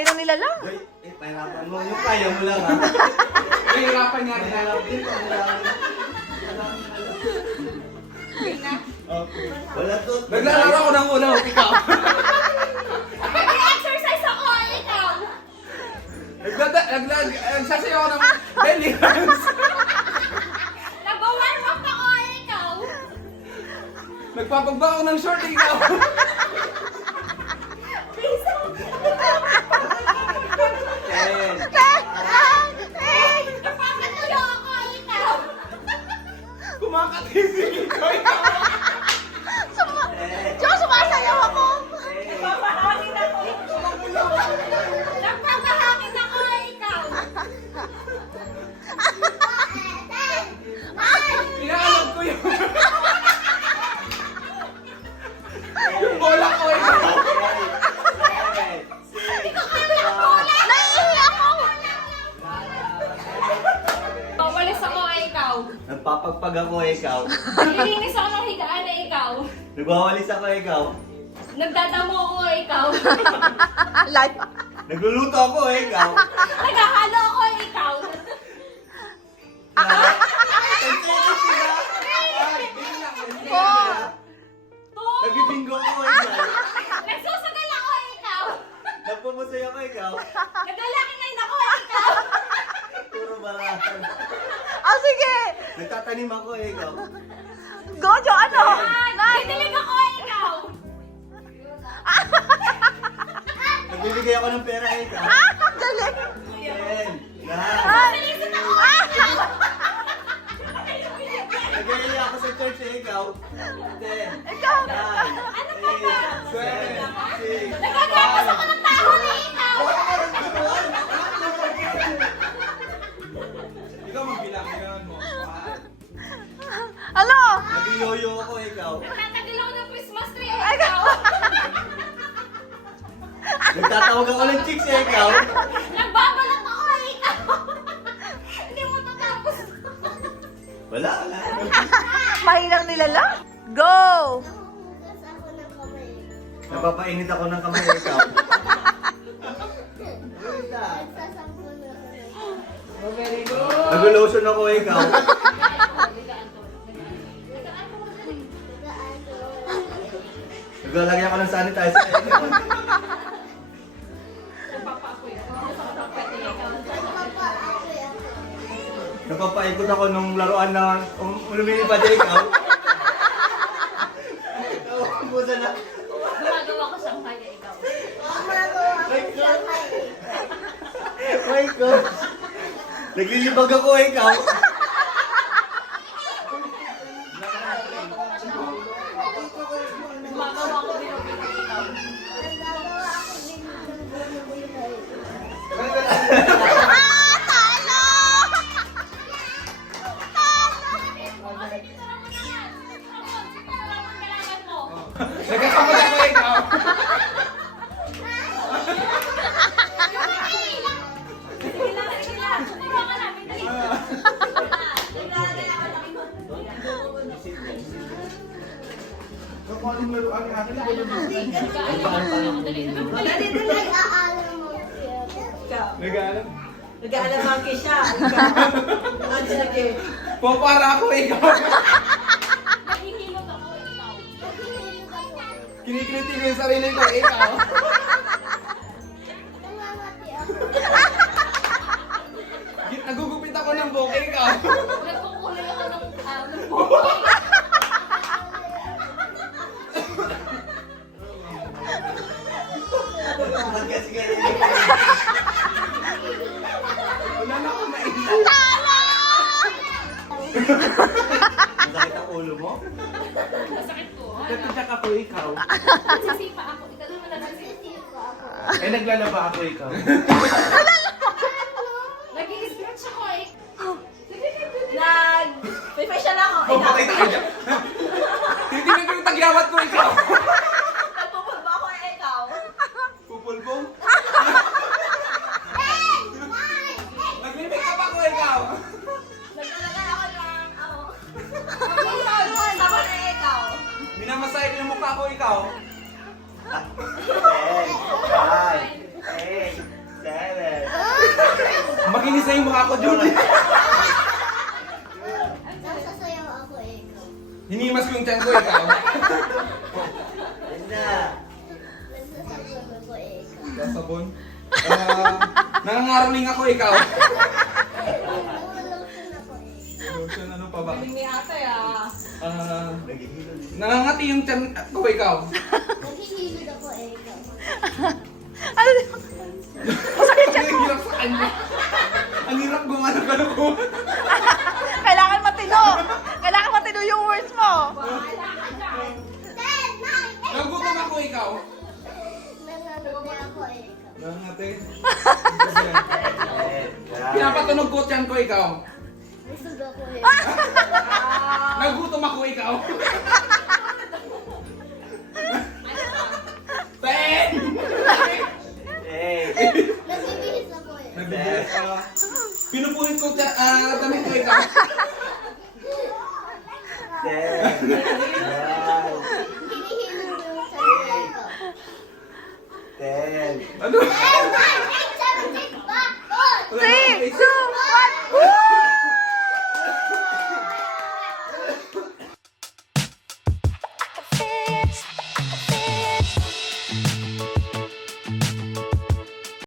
Mayroong nilalang. Pahirapan mo. Yung kaya mo lang ha. Mahirapan niya rin alam. Okay. Wala to. Naglalaro ko ng uno, ikaw. Nag-exercise ako, ikaw. Nagsasayaw ako ng belly dance. Nag-warm up ako, ikaw. Nagpapagba ako ng short, ikaw. Ten. Napapatuyo ako, ikaw. Kumakatising ikaw. Tsaka sumasayaw ako. Napapahangin ako, Napapahangin ako, ikaw. Inaalam ko yun. Yung bola ko, ikaw. Naiihi ako. Pawalis ako, ikaw. Nagpapagpag ako ikaw. Nililinis ako ng higaan na ikaw. Nagwawalis ako ikaw. Nagdadamo ako, ikaw. Live. Nagluluto ako ikaw. Naghahalo ako, ikaw. Oh. Nagbibingo ako ikaw. Nagsusugal ako, ikaw. Nagpumusay ako ikaw. Naglalaki na ako, ikaw. Puro barahan. Ah, sige. Nagtatanim ako ikaw. Gojo, ano? Kitilig ako, ikaw. Nagbibigay ako ng pera ikaw. Galing. Ten. Nine. Nalisit ako, ikaw. Nagayaya ako sa church ikaw. Ten. Ikaw. Nine. Eight. Seven. Six. Nagagapas ako ng tao ni ikaw. Ikaw magbilang, gano'n mo. Ano? Nag-yoyo ako ikaw. Nagtatagil ako ng Christmas tree, ikaw. Nagtatawag ako ng chicks ikaw. Nagbabalat ako, ikaw. Hindi mo tatapos. Wala. Mahinang nilalang. Go. Nahuhugas ako ng kamay. Napapainit ako ng kamay ikaw. Nagsasampo na ako. Very good. Nag-lotion ako ikaw. Naglalagay ako ng sanitizer ikaw. Napapaikot ako nung laruan na lumilipad ikaw. Busa na. Gumagawa ko sa kanya, ikaw. My God. Naglilibag ako ikaw. Gumagawa ko binubili, ikaw. Nagkasama ako ikaw. Kapaling laruan ni ate, nag-aalam. Nag-aalamangke siya. Ano sige? Popara ako ikaw. Nahihilot ako, ikaw. Kinikiliti ko yung sarili ko ikaw. Nagugupit ako ng buhok ikaw. Nagkukulay ako ng buhay. Ba't kasi ganyan? Wala na akong mainit. Masakit ang ulo mo? Masakit ko. Nagtitsak ako ikaw. Nagsisipa ako. Ikaw naman nagsisipa ako. Eh naglalaba ako ikaw. Nag-i-stretch ako, eh. Nag-facial ako. Oh, patay tayo dyan. Titignan ko yung tagyawat ko ikaw. Nagpupulba ako ikaw. Pupulbong. Nag-make up ako ikaw. Naglalagay ako ng sabon na ikaw. Minamasay ko yung mukha ko ikaw. 10, 9, 8, na yung mukha ko, Jun. Nasasayaw ako ikaw. Hinimas ko yung tiyan ko, ikaw. Nagsasabon ako ikaw. Sasabon. Nangangaroling ako, ikaw. Nangulongsan ako ikaw. Lotion, ano pa ba? Galing ni ate ah. Nangangati yung tiyan ko, ikaw. Naghihilod ako ikaw. Ano? Ang hirap sa kanya. Ang hirap gumano-gano ko. Kailangan matino. Kailangan matino yung words mo. Nagutom ako, ikaw. Nangangati ako ikaw. Nangangati. Pinapatunog ko tiyan ko, ikaw. Busog ako ikaw. Nagutom ako, ikaw. Ten! Nagbibihis ako ikaw. Nagbibigay ka. Pinupunit ko damit ko, ikaw. Hinihilod mo yung sarili ikaw. Ano?